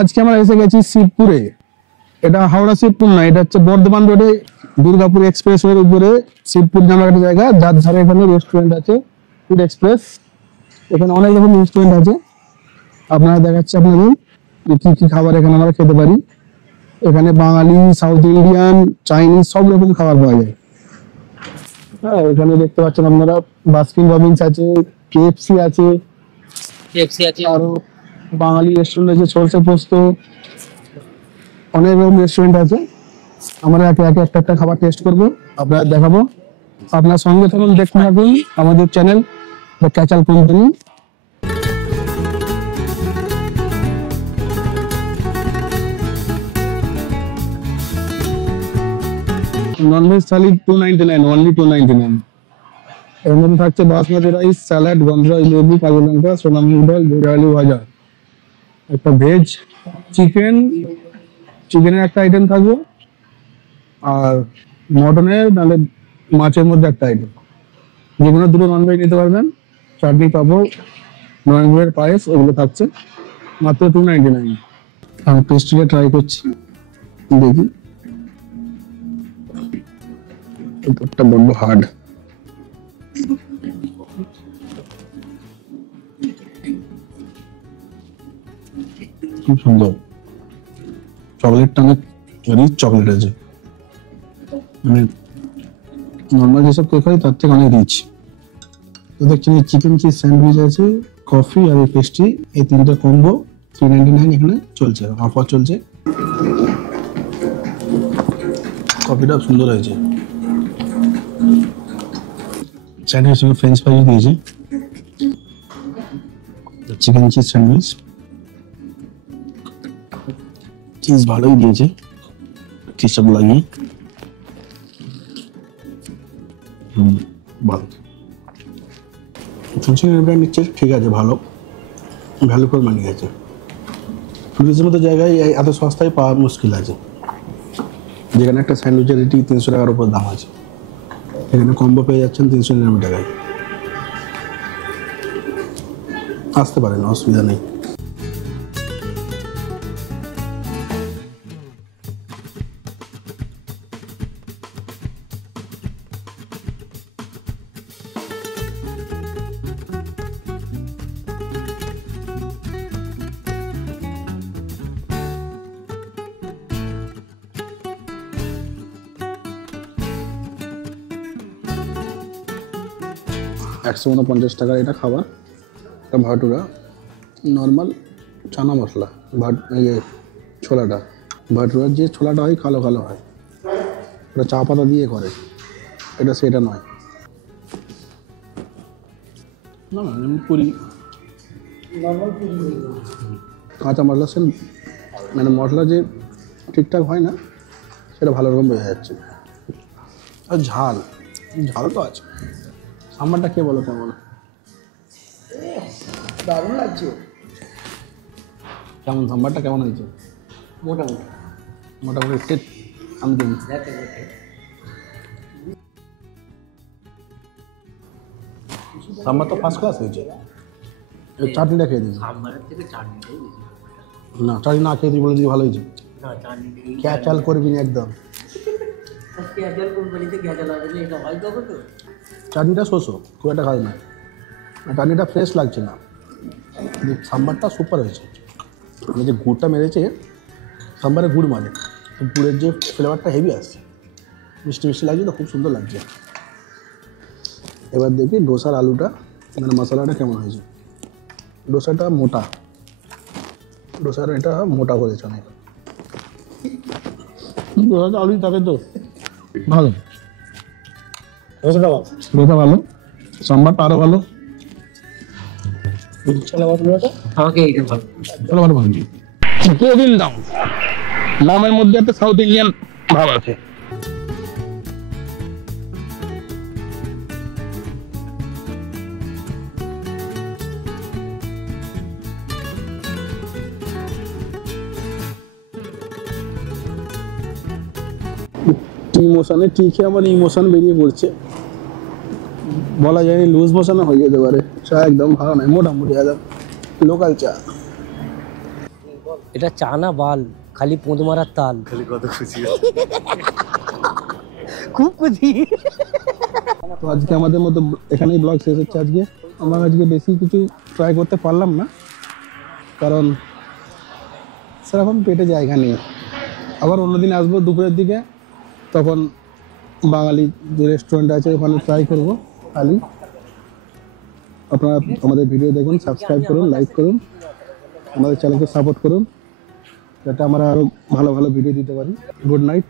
আজকে আমরা এসে গেছি শিবপুরে। এটা হাওড়া শিবপুর না, এটা হচ্ছে বর্ধমান রোডে দুর্গাপুর এক্সপ্রেসওয়ের উপরে শিবপুর নামের একটা জায়গা, যার ধারে এখানে রেস্টুরেন্ট আছে ফুড এক্সপ্রেস। এখানে অনেক রকম রেস্টুরেন্ট আছে, আপনারা দেখাচ্ছি আপনাদের কি কি খাবার এখানে আমরা খেতে পারি। এখানে বাঙালি, সাউথ ইন্ডিয়ান, চাইনিজ সব রকম খাবার পাওয়া যায়। হ্যাঁ, এখানে দেখতে পাচ্ছেন আপনারা বাস্কিন রবিন্স আছে, কেএফসি আছে, আরো বাঙালি রেস্টুরেন্ট আছে, সরষে পোস্ত, অনেক রকম রেস্টুরেন্ট আছে। আমরা একে একে একটা খাবার টেস্ট করবো, আপনারা দেখাবো। আপনার সঙ্গে থাকুন, দেখতে থাকুন আমাদের channel the Kechal company. Non veg thali 299, only 299। এর মধ্যে থাকছে বাসমতি রাইস, স্যালাড, গন্ধরাজ লেবু, কাঁচা লঙ্কা, সোনা মুগ ডাল, জিরা আলু ভাজা, একটা ভেজ চিকেনের একটা আইটেম থাকবে, আর মটনের নাহলে মাছের মধ্যে একটা আইটেম, যেগুলো দুটো ননভেজ নিতে পারবেন। চাটনি, পাঁপড়, নয়নগুড়ের পায়েস, ওগুলো থাকছে মাত্র 299। আমি পেস্ট্রিটা ট্রাই করছি, দেখি। এটা বড্ড হার্ড, খুব সুন্দর। চকলেটটা অনেক রিচ চকলেট আছে, মানে নর্মাল যেসব কেক হয় তার থেকে অনেক রিচ। তো দেখছেন চিকেন চিজ স্যান্ডউইচ আছে, কফি আর এই পেস্ট্রি, এই তিনটা কম্বো 399 এখানে চলছে, অফার চলছে। কফিটা সুন্দর হয়েছে। স্যান্ডউইচ সঙ্গে ফ্রেঞ্চ ফ্রাইজ দিয়েছে, চিকেন চিজ স্যান্ডউইচ, চিজ ভালোই দিয়েছে, চিজটা লাগিয়ে ভালো। ফ্রেঞ্চিনের ব্র্যান্ড নিচ্ছে, ঠিক আছে, ভালো, ভ্যালু ফর মানি আছে। টুরিজমের মতো জায়গায় এত সস্তায় পাওয়া মুশকিল আছে, যেখানে একটা স্যান্ডউইচের রেটি 300 টাকার উপর দাম আছে, এখানে কম্বো পেয়ে যাচ্ছেন 399 টাকায়। আসতে পারেন, অসুবিধা নেই। $149 টাকার এটা খাবার, এটা ভাটুরা, নর্মাল চানা মশলা, ছোলাটা, ভাটুরার যে ছোলাটা হয় কালো কালো হয়, ওটা চা পাতা দিয়ে করে, এটা সেটা নয়। না না, এমনি পুরি, কাঁচা মশলা সেন, মানে মশলা যে ঠিকঠাক হয় না সেটা ভালো রকম বোঝা যাচ্ছে। আর ঝাল তো আছে। সাম্বারটা কে বলো কেমন? দারুণ লাগছে। কেমন সাম্বারটা কেমন হয়েছে? মোটামুটি টেট আমি দেবো। সাম্বার তো ফার্স্ট ক্লাস হয়েছে। চাটনিটা খেয়ে দিয়েছি। না, চাটনি না খেয়ে তুই বলে দিবি ভালো হয়েছে। ক্যাচাল করবি না একদম। চাটনিটা শোষো, খুব একটা খাই না, চাটনিটা ফ্রেশ লাগছে না। সাম্বারটা সুপার হয়েছে, মানে যে গুড়টা মেরেছে, সাম্বারে গুড় মানে গুড়ের যে ফ্লেভারটা হেভি আসছে, মিষ্টি মিষ্টি লাগছে, তো খুব সুন্দর লাগছে। এবার দেখি ডোসার আলুটা, মানে মশলাটা কেমন হয়েছে। ডোসাটা মোটা, ডোসার এটা মোটা করেছে অনেক। ডোসাটা আলুই থাকে তো ভালো, ডোসা ভালো, সাম্বারটা আরো ভালো। নামের মধ্যে একটা সাউথ ইন্ডিয়ান ভাব আছে। ইমোশনে ঠিক আমার ইমোশন বেরিয়ে পড়ছে, বলা যায়নি, লুজ মোশনে হয়ে যেতে পারে। চা একদম ভালো নয়, মোটামুটি একদম লোকাল চা। এটা চা না বাল, খালি পোঁদ মারার তাল। খালি কত খুশি খুব খুশি। তো আজকে আমাদের মতো এখানেই ব্লগ শেষ হচ্ছে। আজকে আমরা আজকে বেশি কিছু ট্রাই করতে পারলাম না, কারণ সেরকম পেটে জায়গা নেই। আবার অন্যদিন আসবো দুপুরের দিকে, তখন বাঙালি যে রেস্টুরেন্ট আছে ওখানে ট্রাই করবো খালি। আপনারা আমাদের ভিডিও দেখুন, সাবস্ক্রাইব করুন, লাইক করুন, আমাদের চ্যানেলকে সাপোর্ট করুন, যাতে আমরা আরও ভালো ভালো ভিডিও দিতে পারি। Good night.